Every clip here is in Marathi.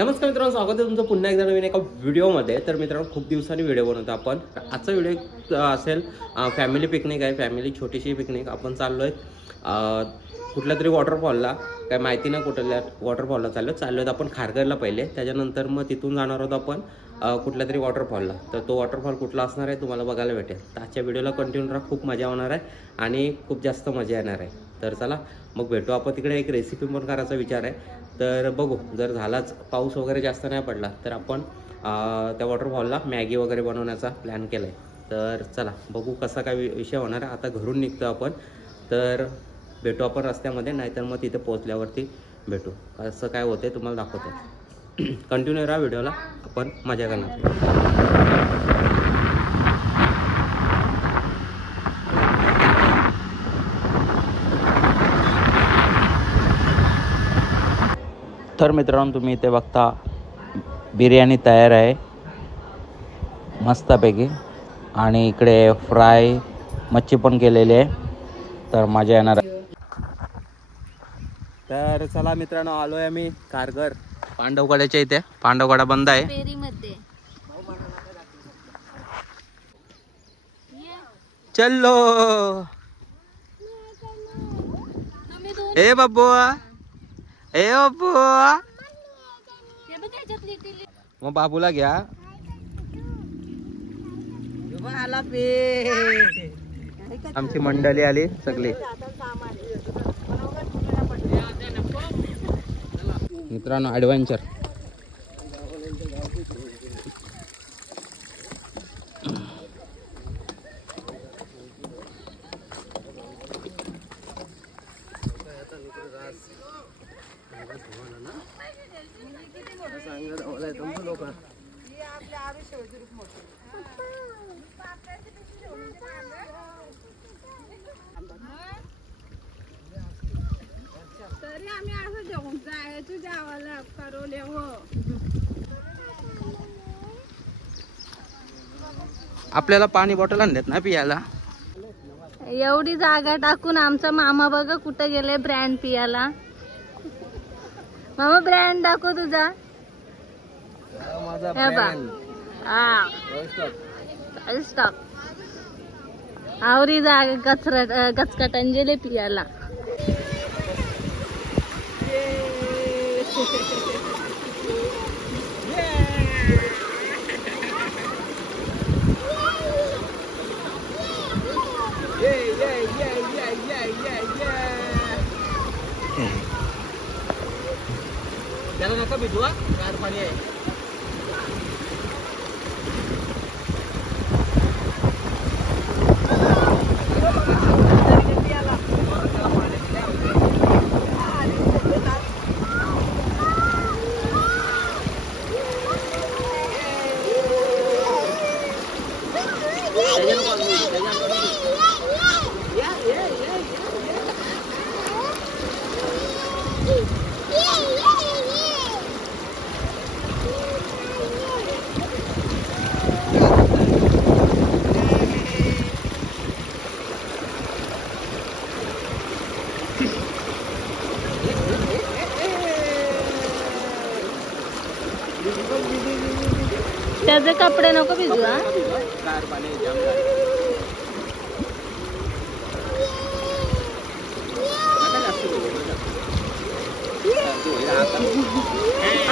नमस्कार मित्रांनो, स्वागत आहे तुमचं पुन्हा एकदा नवीन एका व्हिडिओमध्ये। तर मित्रांनो, खूप दिवसांनी व्हिडिओ बनवतो आपण। आजचा व्हिडिओ असेल फॅमिली पिकनिक आहे, फॅमिली छोटीशी पिकनिक। आपण चाललोय कुठल्या तरी वॉटरफॉलला, काय माहिती नाही कुठल्या वॉटरफॉलला चाललोय आपण खारघरला पहिले, त्याच्यानंतर मग तिथून जाणार आहोत आपण कुठल्या तरी वॉटरफॉलला। तर तो वॉटरफॉल कुठला असणार आहे तुम्हाला बघायला भेटेल। तर आजच्या व्हिडिओला कंटिन्यू राहा, खूप मजा होणार आहे आणि खूप जास्त मजा येणार आहे। तर चला मग भेटू आपण तिकडे। एक रेसिपी पण करायचा विचार आहे, तर बघू जर झालाच, पाऊस वगैरे जास्त नाही पडला तर आपण त्या वॉटरफॉलला मॅगी वगैरे बनवण्याचा प्लॅन केला आहे। तर चला बघू कसा काय विषय होणार आहे। आता घरून निघतो आपण, तर भेटू आपण रस्त्यामध्ये, नाहीतर मग तिथे पोहोचल्यावरती भेटू। कसं काय होते तुम्हाला दाखवतो। कंटिन्यू राहा व्हिडिओला, आपण मजा करणार। तर मित्रांनो, तुम्ही इथे बघता बिर्याणी तयार आहे मस्तपैकी, आणि इकडे फ्राय मच्छी पण केलेली आहे, तर मजा येणार आहे। तर चला मित्रांनो, आलोय आम्ही खारघर पांडवगडाच्या इथे। पांडवगडा बंद आहे चलो। ए बाबू, ए बाबू, मग बाबूला घ्या। आमची मंडळी आली सगळी। मित्रांनो, ॲडव्हेंचर तरी आम्ही असं जेवून जायचं जेवायला करवले हो। आपल्याला पाणी बॉटल आणलेत ना पियाला। एवढी जागा टाकून आमचा मामा बघा कुठे गेले ब्रँड पियाला। मामा ब्रँड दाखव तुझा। आवरी जागा गचकट अंजले पियाला। त्याला नका भिजवा, गार पाणी आहे। त्याचे कपडे नको भिजू हा।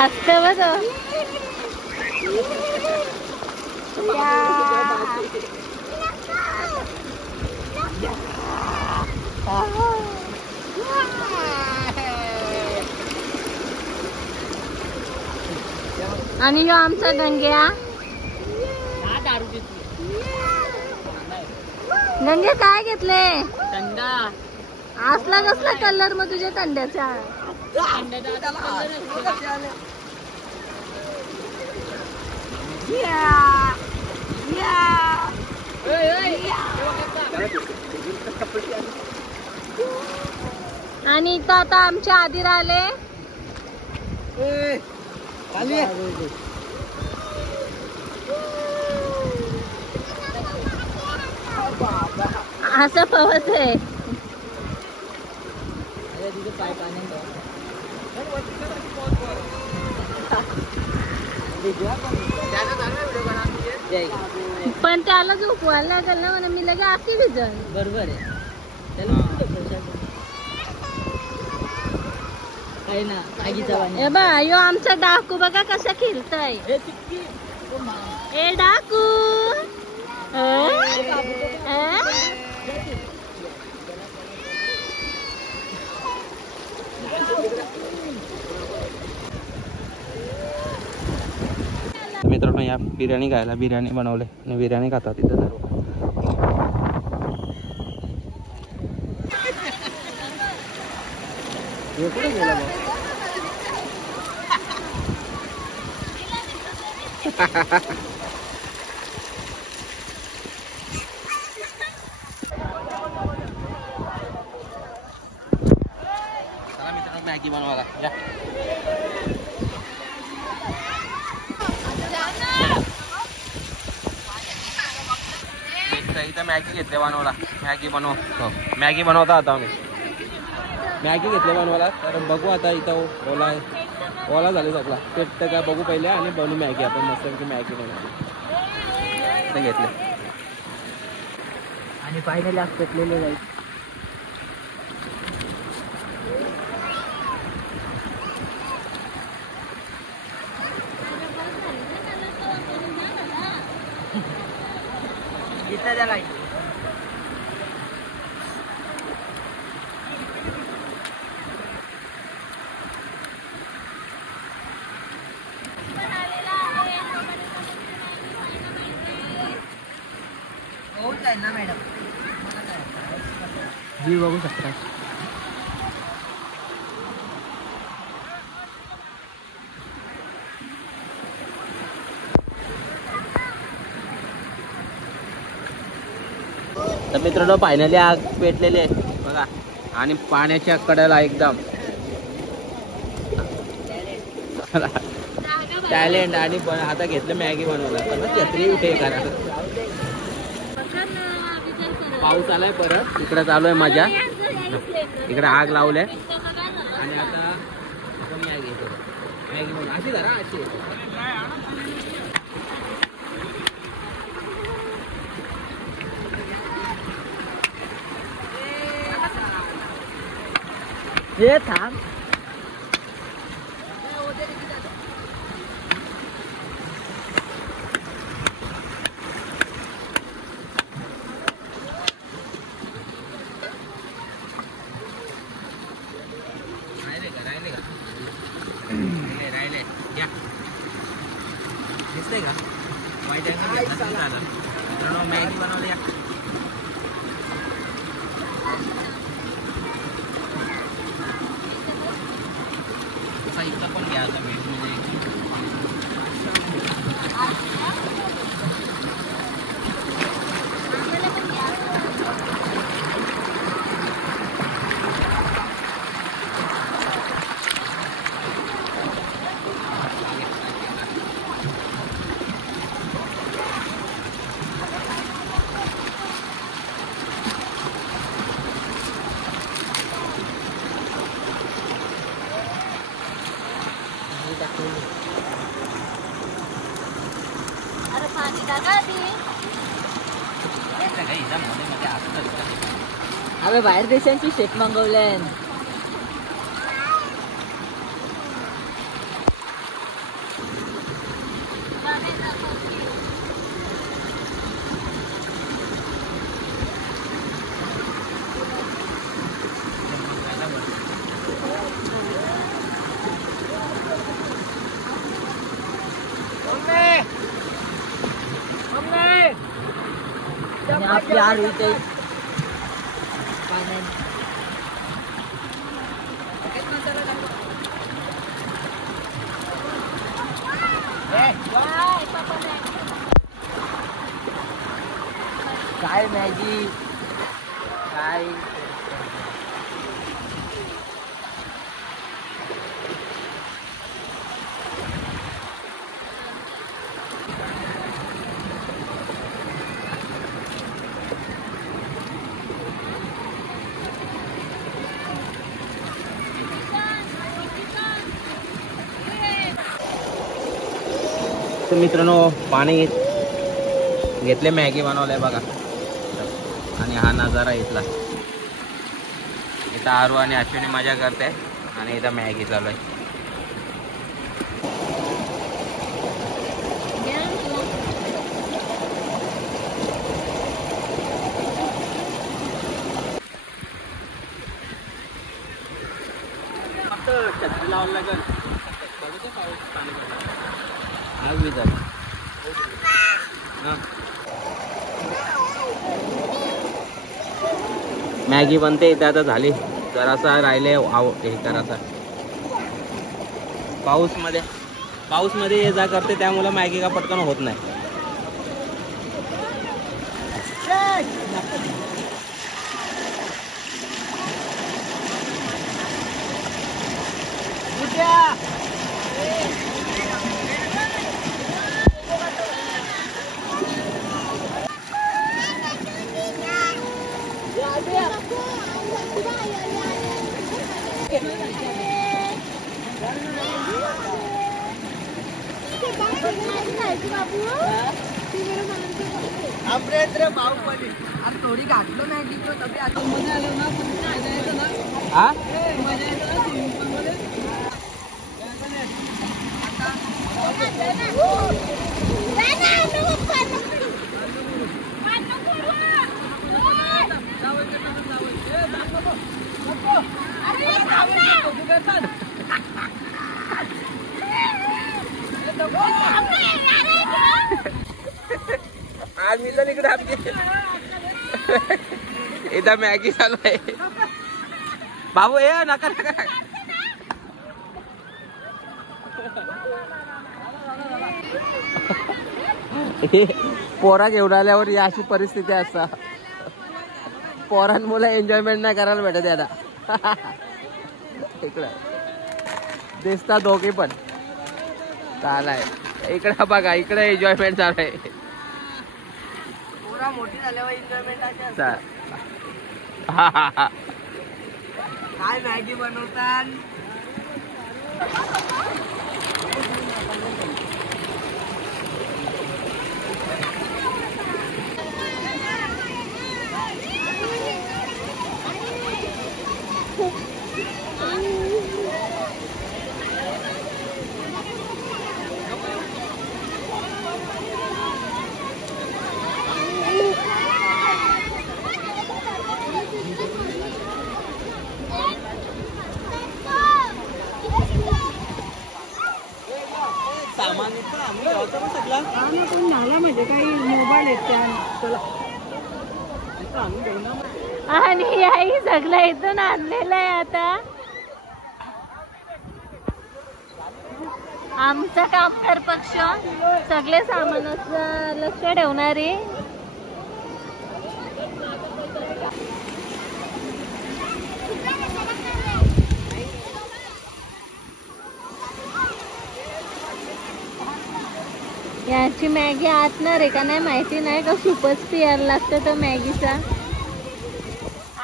हसते बघ आणि ह्यो आमचा गंग्या। गंगे काय घेतले? थंडा। असला कसला कलर मग तुझ्या थंड्याचा? आणि इथं आता आमच्या आधी राहिले असं पवत आहे। पण त्याला झोपवायला लागेल ना म्हणून मी लगे आखी भिजल. बरोबर आहे. ए बा यो आमचा डाकू बघा कसा खेळतय. ए डाकू मित्रांनो या बिर्याणी खायला बिर्याणी बनवले आणि बिर्याणी खातात तिथं सर्व. चला मित्रांनो मॅगी बनवायला या. इथं मॅगी घेतले बनवला. मॅगी बनवता आता आम्ही मॅगी घेतले बनवायला. तर बघू आता इथं ओला झाले सगळा पेट काय बघू पहिले आणि बनवू मॅगी. आपण मस्त की मॅगी बनवली घेतले आणि फायनली आज पेटलेले जाईल. ना मॅडम जी बघू शकता. तर मित्रांनो फायनली आग पेटलेली आहे बघा आणि पाण्याच्या कडेला एकदम टॅलेंट. आणि आता घेतलं मॅगी बनवला. छत्री उठे करा. पाऊस आलाय परत. इकडे चालू आहे मजा. इकडे आग लावले आणि आता आपण मॅगी बनवू. अशी धरा अशी. हे थांब. राहिले या दिसतंय का वाईट झालं. मित्रांनो मॅगी बनवली या. साहित्य पण घ्या आता म्हणजे अरे पाणी टाका आधी. अबे बाहेर देशांची शेत मागवल्या. आपली आर इथे काय मॅगी काय तर मित्रांनो पाणी घेतले, मॅगी बनवलंय बघा. आणि हा नजारा इथला. इथं आरू आणि अश्विनी मजा करते आणि इथं मॅगी चालू आहे. छत्री लावायला लागेल. आग बी झाली. मॅगी बनते इथे आता झाली. जरासा राहिले हे करायचा. पाऊस मध्ये ये जा करते त्यामुळे मॅगी का पटकन होत नाही. थोडी घातलं मॅगी आता मजा आलो ना. हा मजा आज मी तर इकडे आमची इथं मॅगी चालू आहे. बाबू ये नका नका. पोरा घेऊन आल्यावर ही अशी परिस्थिती असता. पोरांमुळे एन्जॉयमेंट नाही करायला भेटत याला. इकडं दिसता दोघे पण चालाय. इकडं बघा इकडे एन्जॉयमेंट चालू आहे. मोठी झाल्यावर एन्जॉयमेंट काय मॅगी बनवतात. सामान आम्ही गावचा सगळा कोण नाला म्हणजे काही मोबाईल आहेत आणि याही सगळं इथून आणलेलं आहे. आता आमचा कामगार पक्ष सगळे सामानाचं लक्ष ठेवणारी. याची मॅगी आतणार आहे का नाही माहिती नाही. का सूपच पियायला लागतं तर मॅगीचा.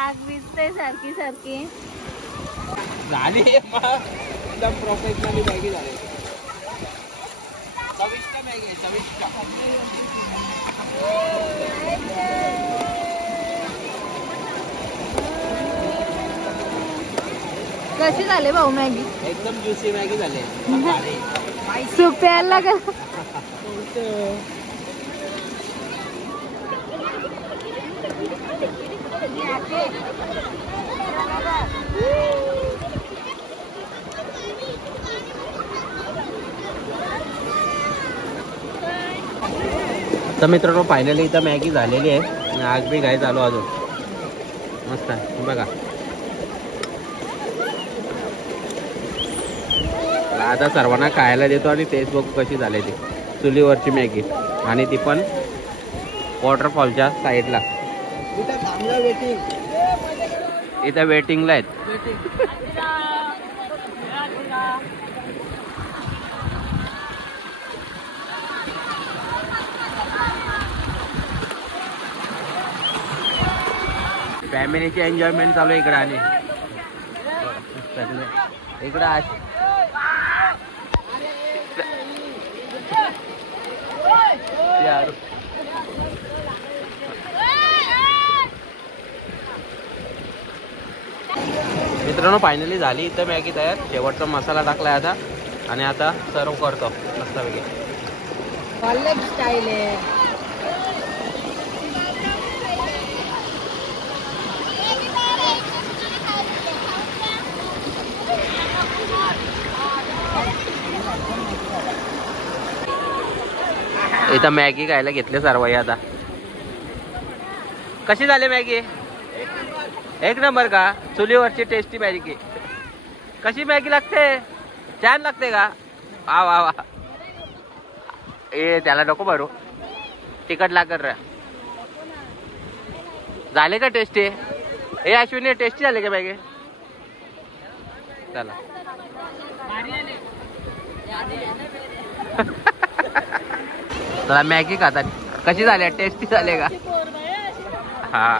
आग विजते सारखी सारखी झाली. एकदम प्रोफेशनली मॅगी झाली. चविष्ट मॅगी आहे, चविष्ट. कशी झाली भाऊ मॅगी? एकदम ज्युसी मॅगी झाली. सूप प्यायला लागल. तर मित्रांनो फायनली इथं मॅगी झालेली आहे आणि आग बी काय चालू अजून. मस्त आहे बघा. आता सर्वांना खायला देतो आणि टेस्ट बघू कशी झाली ती. चुलीवरची मॅगी आणि ती पण वॉटरफॉलच्या साईडला. इथं वेटिंगला आहेत. फॅमिलीची एन्जॉयमेंट चालू आहे इकडे. आणि इकडं यार मित्रांनो फायनली झाली इथं मॅगी तयार. शेवटचा मसाला टाकलाय आता आणि आता सर्व करतो मस्तपैकी. कॉलेज स्टाईल आहे. इथं मॅगी खायला घेतले सर्व. आता कशी झाली मॅगी? एक नंबर का? चुलीवरची टेस्टी मॅगी. कशी मॅगी लागते? छान लागते का? वा वा वा. ए त्याला नको भरू, तिखट लागत रे. झाले का टेस्टी? ए अश्विनी टेस्टी झाले का मॅगी? चला चला मॅगी खातात. कशी झाली? टेस्टी झाले का? हा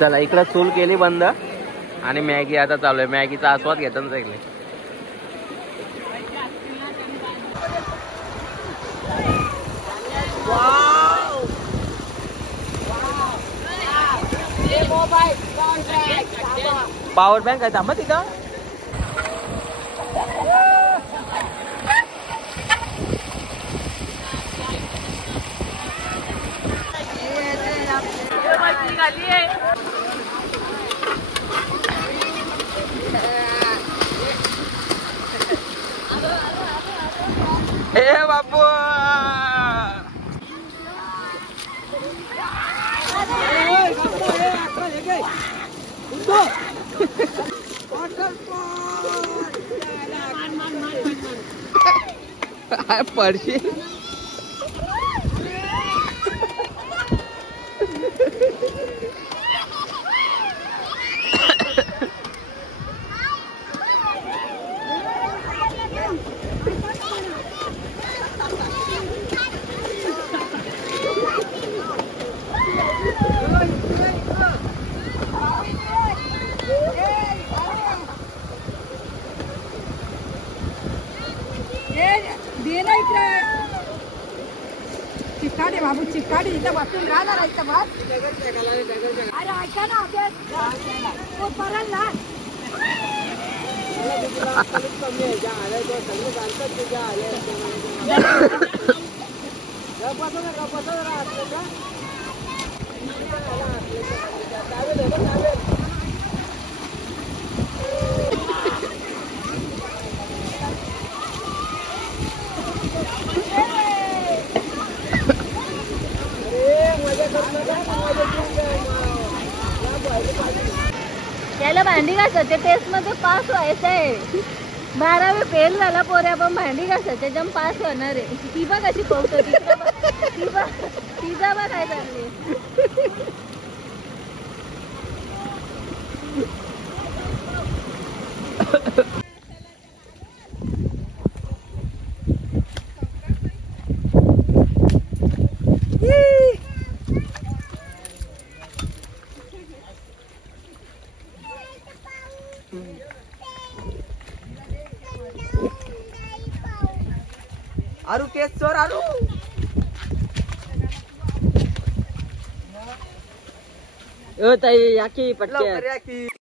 चला इकडं चूल केली बंद आणि मॅगी आता चालू आहे. मॅगीचा आस्वाद घेताना सगळे. पॉवर बँक आहे थांबा तिथं. ए बापू पडशी. चिकाडे बाबू चिकाडे इथं बसून राहणार इथं बस. अरे ऐका ना परत ना त्याला भांडी घासायच्या टेस्ट मध्ये पास व्हायचं आहे. 12वी फेल झाला पोऱ्या पण भांडी घासायच्या जम पास होणार आहे. ती बघ अशी पोहतो तिचा बघ काय चालली. आरू केस चोर आरू. ताई याकी पटके